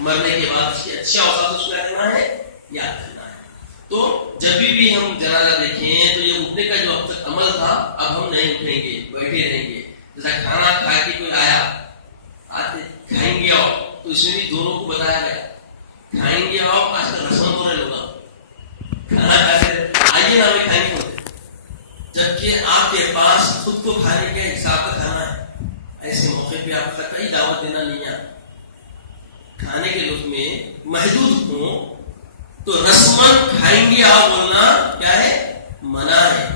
مرنے کے بعد اس کے اچھے اوصاف اس کو کیا کرنا ہے؟ یاد کرنا ہے. تو جب بھی ہم جنازہ دیکھیں تو یہ اٹھنے کا جو اب تک عمل تھا اب ہم نہیں اٹھیں گے، بیٹھے رہیں گے. جیسا کھانا کھا کے کوئی آیا، آتے کھائیں گے آؤ، تو اس میں بھی دونوں کو بتایا گیا کھائیں گے آؤ. آج کل رسم ہو رہے لوگ کھانا کھاتے آئیے نا ہمیں کھائیں گے ہوتے، جبکہ آپ کے پاس خود کو کھانے کے حساب کا کھانا ہے. ایسے موقع پہ آپ کا کئی دعوت دینا نہیں ہے. کھانے کے لطف میں محدود ہوں تو رسمن کھائیں گے آپ بولنا کیا ہے؟ منع ہے.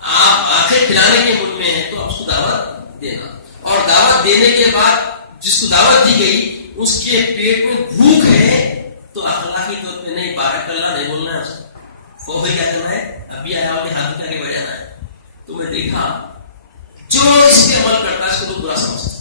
آپ آخر کھلانے کے من میں ہیں تو آپ اس کو دعوت دینا، اور دعوت دینے کے بعد جس کو دعوت دی گئی اس کے پیٹ میں بھوک ہے تو اخلاقی طور پہ نہیں بارک اللہ نہیں بولنا ہے، اس کو فوری کیا کرنا ہے؟ ابھی آیا ہو کہ ہاتھ کر کے بیٹھ جانا ہے. تو میں دیکھا جو اس پہ عمل کرتا ہے اس کو تو برا سمجھتا،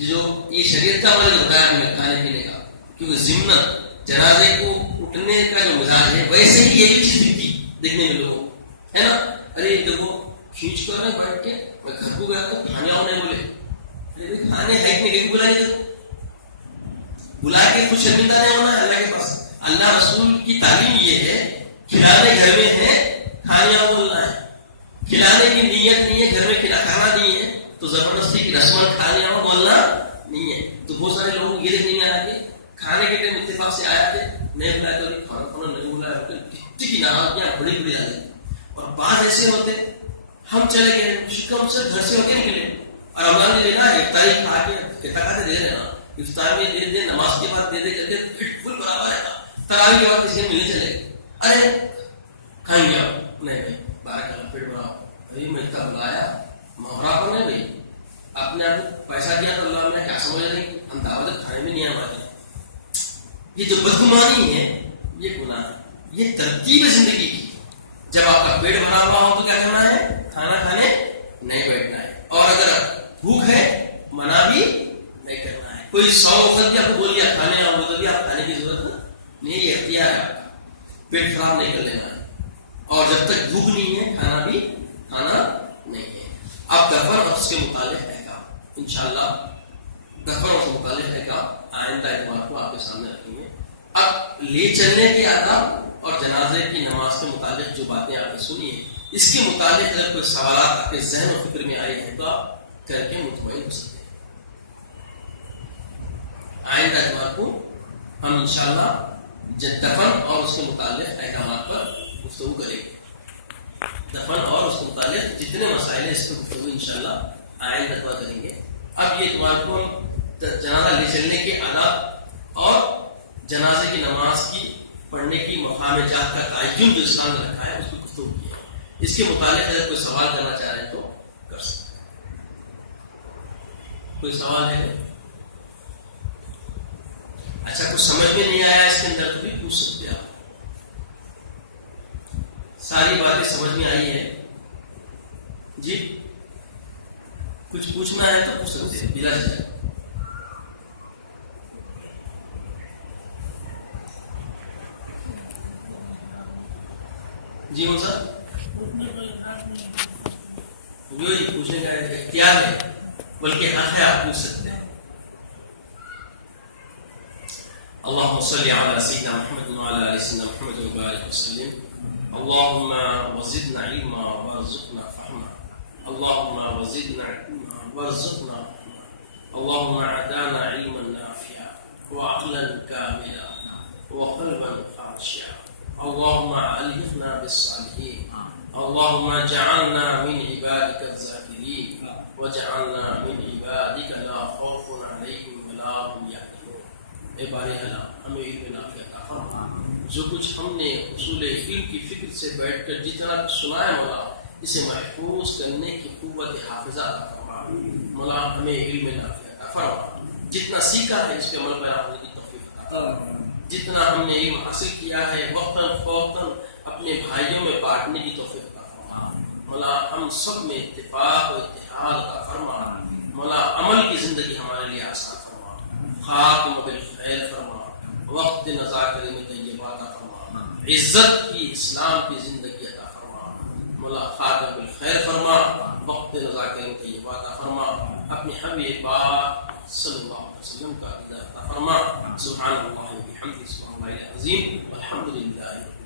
جو یہ شریعت کا عمل ہوتا ہے کھانے پینے کا، کیونکہ ضمن جنازے کو اٹھنے کا جو مزاج ہے ویسے ہی یہ بھی چیز دکھتی دیکھنے میں لوگوں ہے نا. ارے دیکھو کھینچ کر رہے بیٹھ کے، میں گھر کو گیا تو کھانے آؤ نہیں بولے، کھانے ہائٹ میں بلا نہیں بلا کے کچھ شرمندہ نہیں ہونا ہے اللہ کے پاس. اللہ رسول کی تعلیم یہ ہے کھلانے گھر میں ہے، کھانے آؤ بولنا ہے. کھلانے کی نیت نہیں ہے، گھر میں کھانا نہیں ہے تو زبردستی کی رسم کھانے آؤ بولنا نہیں ہے. تو بہت سارے لوگ یہ دیکھنے میں آیا کہ کھانے کے ٹائم اتفاق سے آیا تھے نہیں بلایا تو کھانا کھانا نہیں بلایا، کتنی کی ناراضگیاں بڑی بڑی آ گئی. اور بعض ایسے ہوتے ہم چلے گئے شکم سے گھر سے ہو کے نکلے اور رمضان نے دینا افطاری کھا کے کھاتے دے دینا، افطار میں دے دے، نماز کے بعد دے دے کر کے فل برابر ہے. تراویح کے بعد کسی ملنے چلے گئے، ارے کھائیں گے آپ نہیں بھائی بارک اللہ پیٹ بڑھاؤ. بھائی میں اتنا بلایا محرا کو نہیں بھائی، اپنے آپ کو پیسہ دیا تو اللہ میں کیا سمجھ رہے ہم دعوت کھانے میں نہیں آواز. یہ جو بدگمانی ہے یہ گناہ ہے، یہ ترتیب زندگی کی. جب آپ کا پیٹ بھرا ہوا ہو تو کیا کرنا ہے؟ کھانا کھانے نہیں بیٹھنا ہے. اور اگر بھوک ہے منع بھی نہیں کرنا ہے. کوئی 100 وقت بھی آپ کو بول دیا کھانے آؤ تو بھی آپ کھانے کی ضرورت نہیں، یہ اختیار ہے آپ کا. پیٹ خراب نہیں کر لینا ہے، اور جب تک بھوک نہیں ہے کھانا بھی کھانا نہیں ہے. اب دفن اور اس کے متعلق احکام انشاءاللہ دفن اور متعلق احکام آئندہ اتوار کو آپ کے سامنے رکھیں گے. اب لے چلنے کے آداب اور جنازے کی نماز کے متعلق جو باتیں آپ نے سنی ہیں اس کے متعلق اگر کوئی سوالات آپ کے ذہن و فکر میں آئے ہیں تو آپ کر کے مطمئن ہو سکتے ہیں. آئندہ اتوار کو ہم انشاءاللہ دفن اور اس کے متعلق احکامات پر گفتگو کریں گے. دفن اور اس کے متعلق جتنے مسائل ہیں اس پر گفتگو انشاءاللہ آئندہ اتوار کریں گے. اب یہ اتوار کو ہم جنازہ لے چلنے کے آداب اور جنازے کی نماز کی پڑھنے کی مقام جات کا تعین جو اسلام نے رکھا ہے اس کو گفتگو کیا. اس کے متعلق اگر کوئی سوال کرنا چاہ رہے تو کر سکتے ہیں. کوئی سوال ہے؟ اچھا کچھ سمجھ میں نہیں آیا اس کے اندر تو بھی پوچھ سکتے ہیں آپ. ساری باتیں سمجھ میں آئی ہے جی؟ کچھ پوچھنا ہے تو پوچھ سکتے ہیں بلا جھجک. جی ہوں سر جو جی پوچھنے کا اختیار ہے بلکہ حق ہے، آپ پوچھ سکتے ہیں. اللهم صل على سيدنا محمد وعلى آل سيدنا محمد وبارك وسلم. اللهم وزدنا علما وارزقنا فهما. اللهم وزدنا علما وارزقنا فهما. اللهم اعطنا علما نافعا وعقلا كاملا وقلبا خاشعا. اللهم الحقنا بالصالحين. اللهم اجعلنا من عبادك الذاكرين واجعلنا من عبادك لا خوف عليهم ولا هم يحزنون. اے بارے اللہ ہمیں علم نافع عطا فرما. جو کچھ ہم نے اصول علم کی فکر سے بیٹھ کر جتنا سنا ہے مولا اسے محفوظ کرنے کی قوت حافظہ عطا فرما. مولا ہمیں علم نافع عطا فرما. جتنا سیکھا ہے اس پہ عمل پیرا ہونے کی توفیق عطا فرما. جتنا ہم نے علم حاصل کیا ہے وقتاً فوقتاً اپنے بھائیوں میں بانٹنے کی توفیق عطا فرما. مولا ہم سب میں اتفاق و اتحاد عطا فرما. مولا عمل کی زندگی ہمارے لیے آسان فرما. خاتم بالخیر فرما. وقت نذاکر میں طیبہ عطا فرما. عزت کی اسلام کی زندگی عطا فرما. مولا خاتم بالخیر فرما. وقت نذاکر میں طیبہ عطا فرما. اپنے حبیب پاک صلی اللہ علیہ وسلم وسلم کا عقیدہ عطا فرما. سبحان اللہ و بحمدہ، سبحان اللہ العظیم، والحمد للہ.